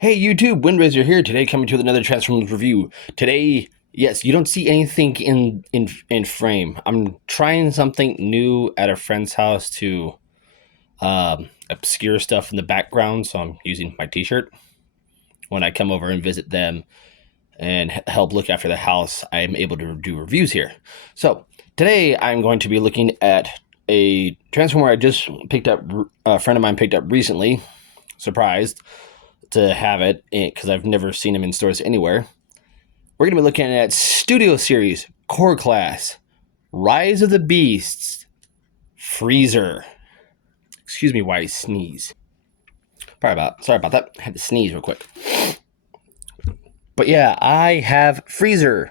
Hey YouTube, Windraiser here. Today coming to another Transformers review. Today, yes, you don't see anything in frame. I'm trying something new at a friend's house to obscure stuff in the background, so I'm using my t-shirt. When I come over and visit them and help look after the house, I'm able to do reviews here. So today I'm going to be looking at a Transformer I just picked up, a friend of mine picked up recently. Surprised to have it because I've never seen him in stores anywhere. We're going to be looking at Studio Series, Core Class, Rise of the Beasts, Freezer. Excuse me while I sneeze. Sorry about that. I had to sneeze real quick. But yeah, I have Freezer.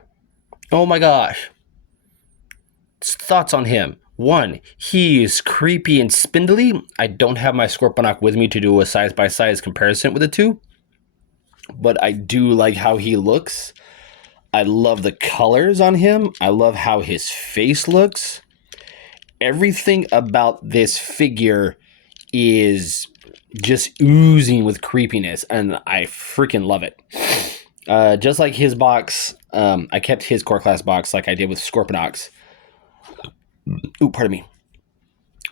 Oh my gosh. Thoughts on him. One, he is creepy and spindly. I don't have my Scorponok with me to do a size-by-size comparison with the two, but I do like how he looks. I love the colors on him. I love how his face looks. Everything about this figure is just oozing with creepiness, and I freaking love it. Just like his box, I kept his core class box like I did with Scorponox. Ooh, pardon me.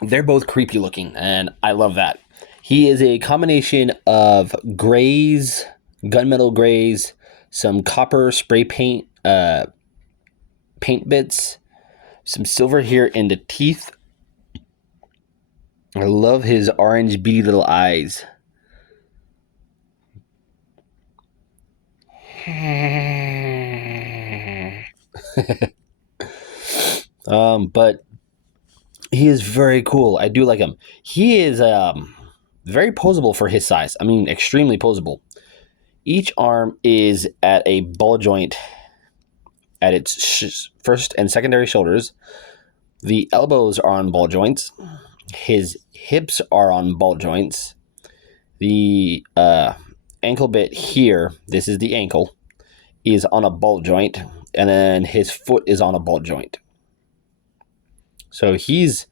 They're both creepy looking, and I love that. He is a combination of grays, gunmetal grays, some copper spray paint paint bits, some silver here in the teeth. I love his orange beady little eyes. But he is very cool. I do like him. He is very posable for his size. I mean, extremely posable. Each arm is at a ball joint at its first and secondary shoulders. The elbows are on ball joints. His hips are on ball joints. The ankle bit here, this is the ankle, is on a ball joint. And then his foot is on a ball joint. So he's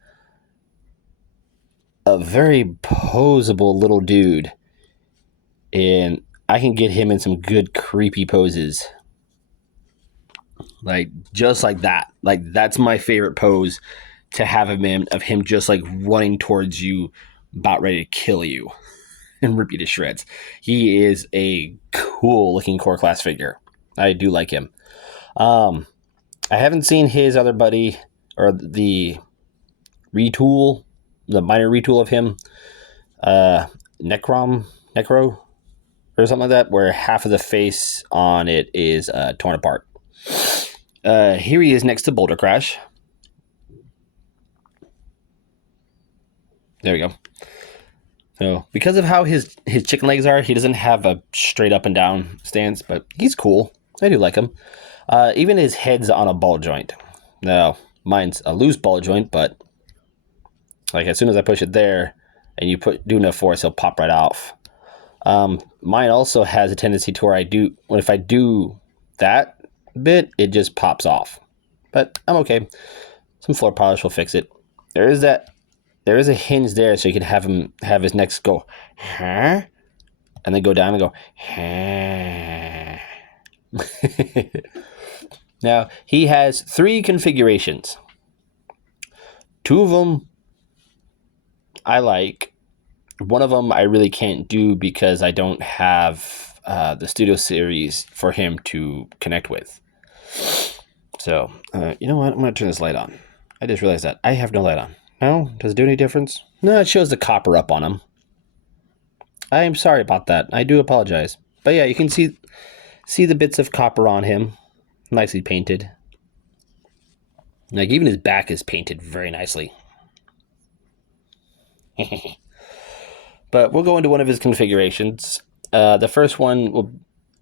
a very posable little dude. And I can get him in some good creepy poses. Like, just like that. Like, that's my favorite pose to have him in, of him just like running towards you, about ready to kill you and rip you to shreds. He is a cool looking core class figure. I do like him. I haven't seen his other buddy, or the retool, the minor retool of him, Necro, or something like that, where half of the face on it is torn apart. Here he is next to Boulder Crash. There we go. So, because of how his chicken legs are, he doesn't have a straight up and down stance, but he's cool. I do like him. Even his head's on a ball joint. Now, mine's a loose ball joint, but like as soon as I push it there and you do enough force, he'll pop right off. Mine also has a tendency to where if I do that bit, it just pops off. But I'm okay. Some floor polish will fix it. There is a hinge there, so you can have his neck go, huh? And then go down and go, huh? Now, he has 3 configurations. 2 of them I like. One of them I really can't do because I don't have the Studio Series for him to connect with. So, you know what? I'm going to turn this light on. I just realized that. I have no light on. No? Does it do any difference? No, it shows the copper up on him. I am sorry about that. I do apologize. But yeah, you can see the bits of copper on him. Nicely painted. Like, even his back is painted very nicely. But we'll go into one of his configurations. The first one will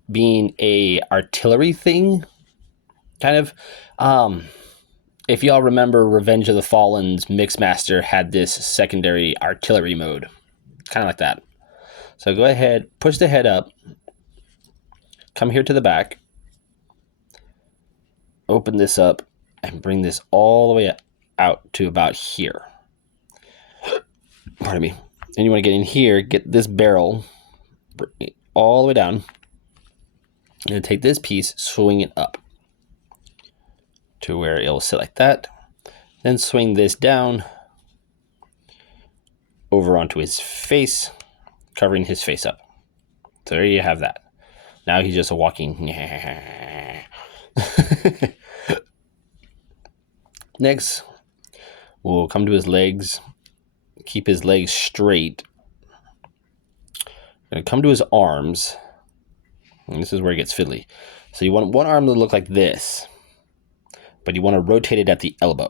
being a artillery thing. Kind of. If y'all remember, Revenge of the Fallen's Mixmaster had this secondary artillery mode. Kind of like that. So go ahead, push the head up. Come here to the back. Open this up and bring this all the way out to about here. Pardon me. And you want to get in here, get this barrel all the way down. I'm going to take this piece, swing it up to where it will sit like that. Then swing this down over onto his face, covering his face up. So there you have that. Now he's just a walking. Next, we'll come to his legs. Keep his legs straight. Gonna come to his arms. And this is where it gets fiddly. So you want one arm to look like this, but you want to rotate it at the elbow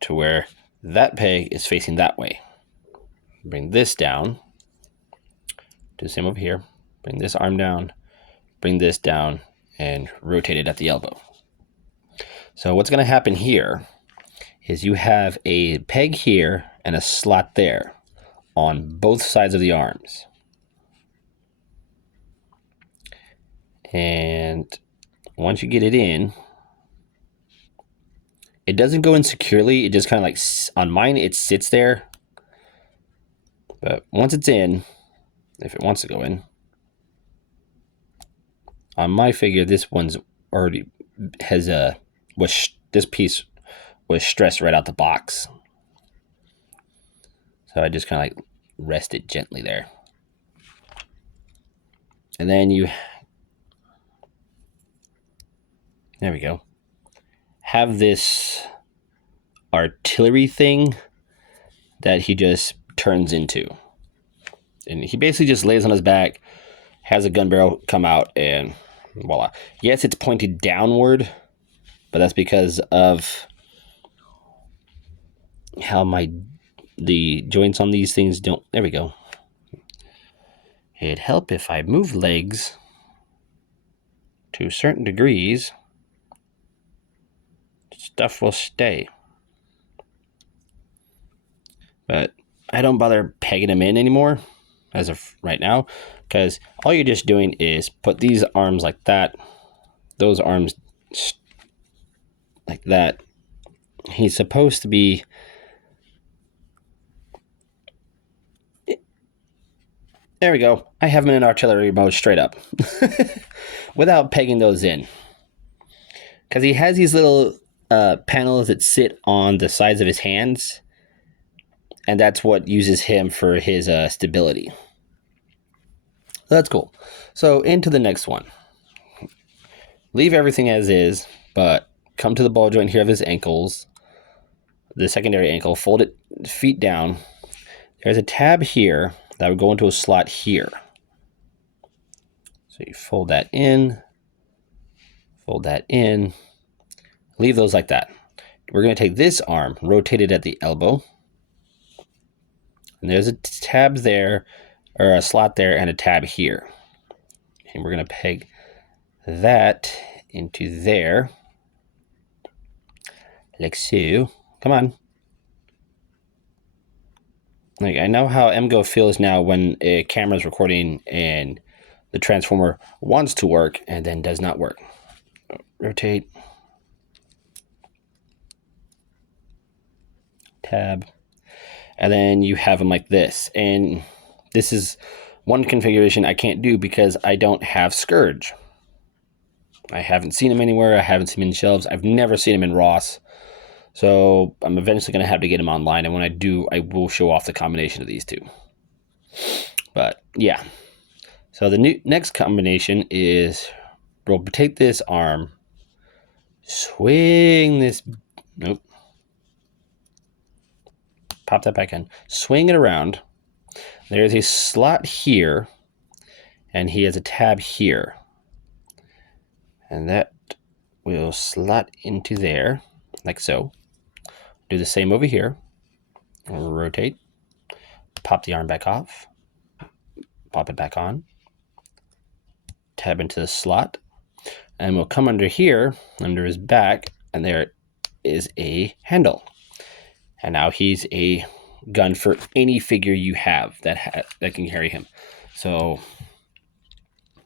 to where that peg is facing that way. Bring this down. Do the same over here. Bring this arm down. Bring this down and rotate it at the elbow. So what's going to happen here is you have a peg here and a slot there on both sides of the arms. And once you get it in, it doesn't go in securely. It just kind of like, on mine, it sits there. But once it's in, if it wants to go in, on my figure, this one's already has this piece was stressed right out the box. So I just kind of like rest it gently there. And then there we go. Have this artillery thing that he just turns into. And he basically just lays on his back, has a gun barrel come out, and voila. Yes, it's pointed downward, but that's because of how the joints on these things don't. There we go. It'd help if I move legs to certain degrees. Stuff will stay. But I don't bother pegging them in anymore as of right now, because all you're just doing is put these arms like that, those arms like that. He's supposed to be there we go. I have him in artillery mode straight up without pegging those in, because he has these little panels that sit on the sides of his hands, and that's what uses him for his stability. That's cool. So into the next one. Leave everything as is, but come to the ball joint here of his ankles, the secondary ankle, fold it feet down. There's a tab here that would go into a slot here. So you fold that in, leave those like that. We're going to take this arm, rotate it at the elbow, and there's a tab there, or a slot there, and a tab here. And we're going to peg that into there, like so. Come on. Like, I know how MGO feels now when a camera is recording and the transformer wants to work and then does not work. Rotate. Tab. And then you have them like this. And this is one configuration I can't do because I don't have Scourge. I haven't seen him anywhere. I haven't seen him in shelves. I've never seen him in Ross. So I'm eventually going to have to get him online. And when I do, I will show off the combination of these two. But yeah. So the next combination is we'll take this arm, swing this. Nope. Pop that back in. Swing it around. There's a slot here. And he has a tab here. And that will slot into there, like so. Do the same over here. Rotate. Pop the arm back off. Pop it back on. Tab into the slot. And we'll come under here, under his back, and there is a handle. And now he's a gun for any figure you have that can carry him. So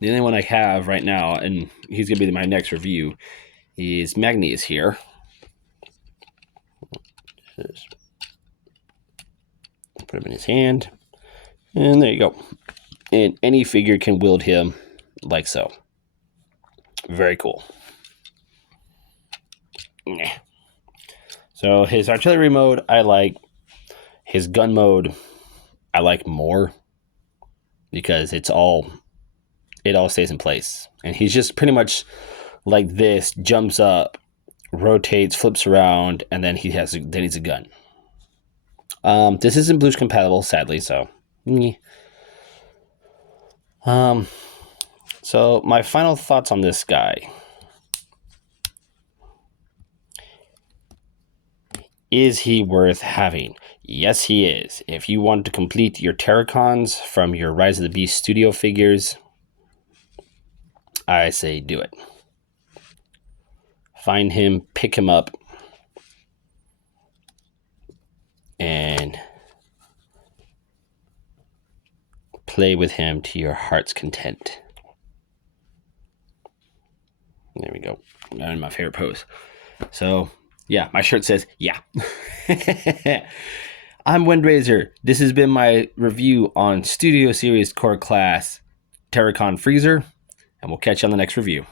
the only one I have right now, and he's going to be my next review, is Magni's here. Just put him in his hand. And there you go. and any figure can wield him like so. Very cool. So his artillery mode, I like. His gun mode, I like more because it all stays in place. And he's just pretty much like this, jumps up, rotates, flips around, and then he's a gun. This isn't Blues compatible, sadly, so. So my final thoughts on this guy. Is he worth having? Yes, he is. If you want to complete your Terrorcons from your Rise of the Beast studio figures, I say do it. Find him, pick him up, and play with him to your heart's content. There we go. Not in my favorite pose. So, yeah, my shirt says, yeah. I'm Windrazer. This has been my review on Studio Series Core Class Terrorcon Freezer, and we'll catch you on the next review.